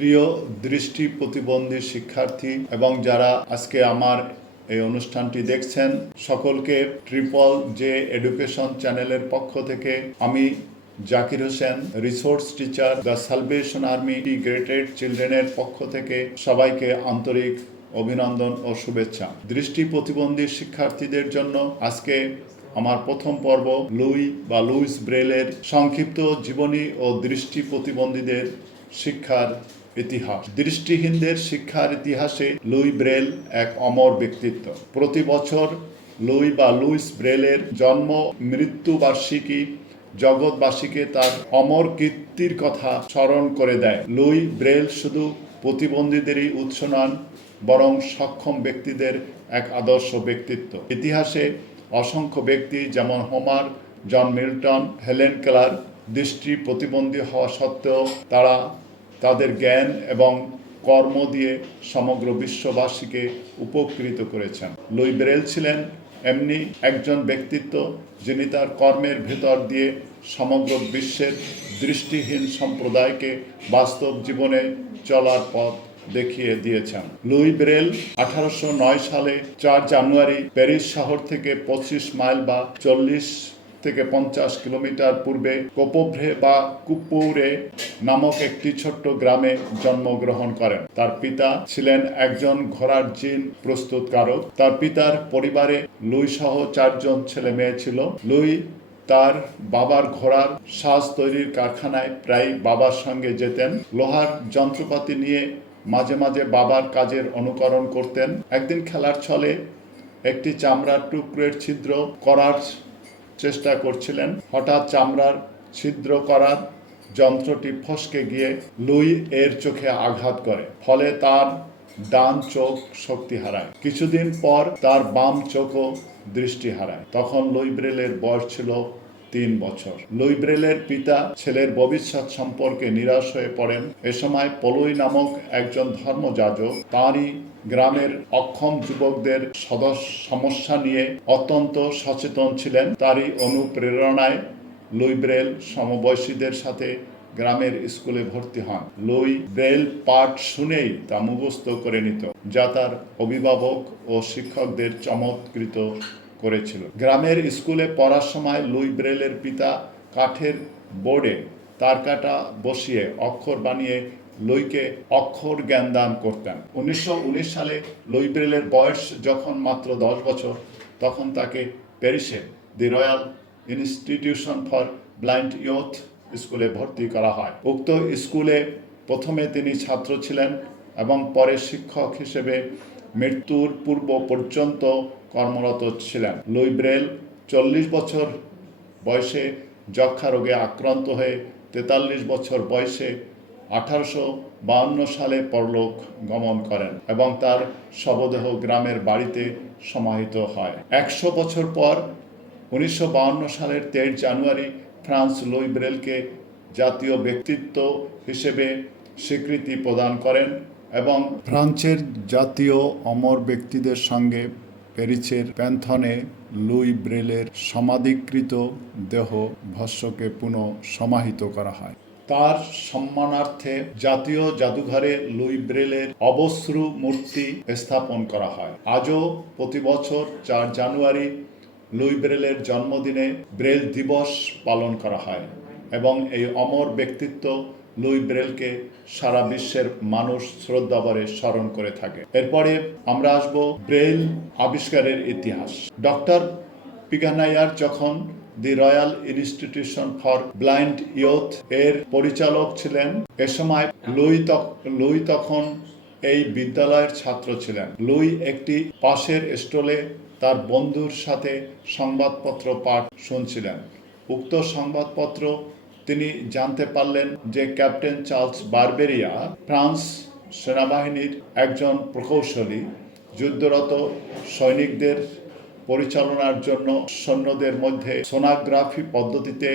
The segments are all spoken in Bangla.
প্রিয় দৃষ্টি প্রতিবন্ধী শিক্ষার্থী এবং যারা আজকে আমার এই অনুষ্ঠানটি দেখছেন, সকলকে ট্রিপল জে এডুকেশন চ্যানেলের পক্ষ থেকে আমি Zakir Hossain, resource teacher, the Salvation Army, grated চিলড্রেনের পক্ষ থেকে সবাইকে আন্তরিক অভিনন্দন ও শুভেচ্ছা। দৃষ্টি প্রতিবন্ধী শিক্ষার্থীদের জন্য আজকে আমার প্রথম পর্ব লুই বা লুইস ব্রেলের সংক্ষিপ্ত জীবনী ও দৃষ্টি প্রতিবন্ধীদের শিক্ষার ইতিহাস। দৃষ্টিহীনদের শিক্ষার ইতিহাসে লুই ব্রেল এক অমর ব্যক্তিত্ব। প্রতি বছর লুই বা লুইস ব্রেলের জন্ম, মৃত্যু বার্ষিকী জগৎবাসীকে তার অমর কীর্তির কথা স্মরণ করে দেয়। লুই ব্রেল শুধু প্রতিবন্ধীদেরই উৎস নন, বরং সক্ষম ব্যক্তিদের এক আদর্শ ব্যক্তিত্ব। ইতিহাসে অসংখ্য ব্যক্তি যেমন Homer, John Milton, Helen Keller দৃষ্টি প্রতিবন্ধী হওয়া সত্ত্বেও তারা তাদের জ্ঞান এবং কর্ম দিয়ে সমগ্র বিশ্ববাসীকে উপকৃত করেছেন। লুই ব্রেল ছিলেন এমনি একজন ব্যক্তিত্ব যিনি তার কর্মের ভেতর দিয়ে সমগ্র বিশ্বের দৃষ্টিহীন সম্প্রদায়কে বাস্তব জীবনে চলার পথ দেখিয়ে দিয়েছেন। লুই ব্রেল আঠারোশো নয় সালে চার জানুয়ারি প্যারিস শহর থেকে পঁচিশ মাইল বা চল্লিশ থেকে পঞ্চাশ কিলোমিটার পূর্বে কোপোভ্রে বা কুপুরে নামক একটি ছোট্ট গ্রামে জন্মগ্রহণ করেন। তার পিতা ছিলেন একজন ঘোড়ার জিন প্রস্তুতকারক। তার পিতার পরিবারে লুই সহ চারজন ছেলে মেয়ে ছিল। লুই তার বাবার ঘোড়ার সাজ তৈরির কারখানায় প্রায় বাবার সঙ্গে যেতেন। লোহার যন্ত্রপাতি নিয়ে মাঝে মাঝে বাবার কাজের অনুকরণ করতেন। একদিন খেলার ছলে একটি চামড়ার টুকরের ছিদ্র করার চেষ্টা করছিলেন। হঠাৎ চামড়ার ছিদ্র করার যন্ত্রটি ফসকে গিয়ে লুই এর চোখে আঘাত করে, ফলে তার ডান চোখ শক্তি হারায়। কিছুদিন পর তার বাম চোখও দৃষ্টি হারায়। তখন লুই ব্রেলের বয়স ছিল তিন বছর। লুই ব্রেলের পিতা, ছেলের ভবিষ্যৎ সম্পর্কে নিরাশ হয়ে পড়েন। এ সময় পলুই নামক একজন ধর্মযাজক তাঁরই গ্রামের অক্ষম যুবকদের সদস্য সমস্যা নিয়ে অত্যন্ত সচেতন ছিলেন। তারই অনুপ্রেরণায় লুই ব্রেল সমবয়সীদের সাথে গ্রামের স্কুলে ভর্তি হন। লুই ব্রেল পাঠ শুনেই তা মুখস্থ করে নিত, যা তার অভিভাবক ও শিক্ষকদের চমৎকৃত করেছিল। গ্রামের স্কুলে পড়ার সময় লুই ব্রেলের পিতা কাঠের বোর্ডে তার কাটা বসিয়ে অক্ষর বানিয়ে লুইকে অক্ষর জ্ঞান দান করতেন। উনিশশো উনিশ সালে লুই ব্রেলের বয়স যখন মাত্র দশ বছর, তখন তাকে প্যারিসে the Royal Institution for Blind Youth স্কুলে ভর্তি করা হয়। উক্ত স্কুলে প্রথমে তিনি ছাত্র ছিলেন এবং পরে শিক্ষক হিসেবে মৃত্যুর পূর্ব পর্যন্ত কর্মরত ছিলেন। লুই ব্রেল চল্লিশ বছর বয়সে যক্ষা রোগে আক্রান্ত হয়ে তেতাল্লিশ বছর বয়সে আঠারোশো বাউন্ন সালে পরলোক গমন করেন এবং তার শবদেহ গ্রামের বাড়িতে সমাহিত হয়। একশো বছর পর উনিশশো সালের তেইশ জানুয়ারি ফ্রান্স লুই ব্রেলকে জাতীয় ব্যক্তিত্ব হিসেবে স্বীকৃতি প্রদান করেন। এবং ফ্রান্সের জাতীয় অমর ব্যক্তিদের সঙ্গে প্যারিসের প্যান্থনে লুই ব্রেলের সমাধিকৃত দেহ ভস্যকে পুনঃ সমাহিত করা হয়। তার সম্মানার্থে জাতীয় জাদুঘরে লুই ব্রেলের অবশ্রু মূর্তি স্থাপন করা হয়। আজও প্রতি বছর চার জানুয়ারি লুই ব্রেলের জন্মদিনে ব্রেল দিবস পালন করা হয় এবং এই অমর ব্যক্তিত্ব লুই ব্রেলকে সারা বিশ্বের মানুষ শ্রদ্ধাভরে স্মরণ করে থাকে। এরপরে আমরা আসব ব্রেল আবিষ্কারের ইতিহাস। ডক্টর পিগানাইয়ার যখন the Royal Institution for Blind Youth এর পরিচালক ছিলেন, এ সময় লুই লুই তখন এই বিদ্যালয়ের ছাত্র ছিলেন। লুই একটি পাশের স্টলে তার বন্ধুর সাথে সংবাদপত্র পাঠ শুনছিলেন। উক্ত সংবাদপত্র তিনি জানতে পারলেন যে ক্যাপ্টেন চার্লস বারবেরিয়া ফ্রান্স সেনাবাহিনীর একজন প্রকৌশলী, যুদ্ধরত সৈনিকদের পরিচালনার জন্য সৈন্যদের মধ্যে সোনাগ্রাফি পদ্ধতিতে,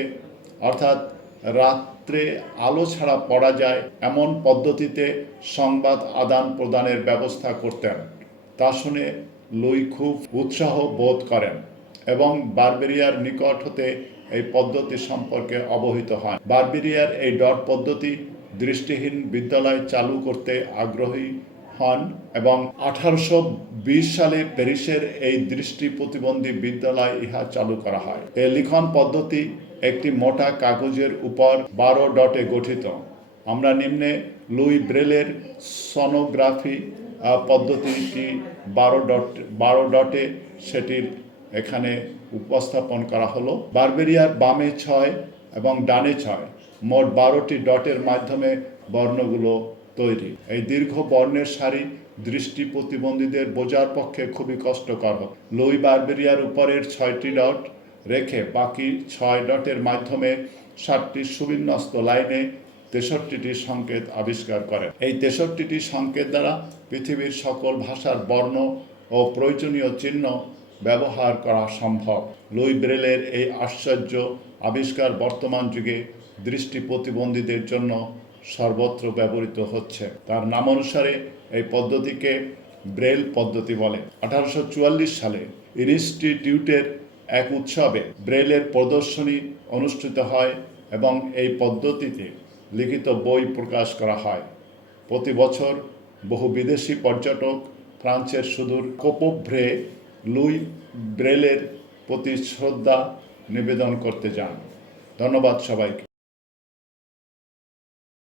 অর্থাৎ রাত্রে আলো ছাড়া পড়া যায় এমন পদ্ধতিতে সংবাদ আদান প্রদানের ব্যবস্থা করতেন। তা শুনে লুই খুব উৎসাহ বোধ করেন। এবং বারবেরিয়ার নিকট হতে এই পদ্ধতি সম্পর্কে অবহিত হন। বারবেরিয়ার এই ডট পদ্ধতি দৃষ্টিহীন বিদ্যালয় চালু করতে আগ্রহী হন এবং আঠারোশো বিশ সালে প্যারিসের এই দৃষ্টি প্রতিবন্ধী বিদ্যালয় ইহা চালু করা হয়। এই লিখন পদ্ধতি একটি মোটা কাগজের উপর বারো ডটে গঠিত। আমরা নিম্নে লুই ব্রেলের সনোগ্রাফি পদ্ধতিটি বারো ডট, বারো ডটে সেটির এখানে উপস্থাপন করা হলো। বারবেরিয়ার বামে ছয় এবং ডানে ছয়। মোট বারোটি ডটের মাধ্যমে বর্ণগুলো তৈরি। এই দীর্ঘ বর্ণের সারি দৃষ্টি প্রতিবন্ধীদের বোঝার পক্ষে খুবই কষ্টকর। লুই বারবেরিয়ার উপরের ছয়টি ডট রেখে বাকি ছয় ডটের মাধ্যমে সাতটি সুবিন্যস্ত লাইনে তেষট্টিটি সংকেত আবিষ্কার করেন এই তেষট্টিটি সংকেত দ্বারা পৃথিবীর সকল ভাষার বর্ণ ও প্রয়োজনীয় চিহ্ন ব্যবহার করা সম্ভব। লুই ব্রেলের এই আশ্চর্য আবিষ্কার বর্তমান যুগে দৃষ্টি প্রতিবন্ধীদের জন্য সর্বত্র ব্যবহৃত হচ্ছে। তার নামানুসারে এই পদ্ধতিকে ব্রেল পদ্ধতি বলে। আঠারোশো চুয়াল্লিশ সালে ইনস্টিটিউটের এক উৎসবে ব্রেলের প্রদর্শনী অনুষ্ঠিত হয় এবং এই পদ্ধতিতে লিখিত বই প্রকাশ করা হয়। প্রতি বছর বহু বিদেশি পর্যটক ফ্রান্সের সুদূর কোপোভ্রে লুই ব্রেলের প্রতি শ্রদ্ধা নিবেদন করতে যান। ধন্যবাদ সবাইকে।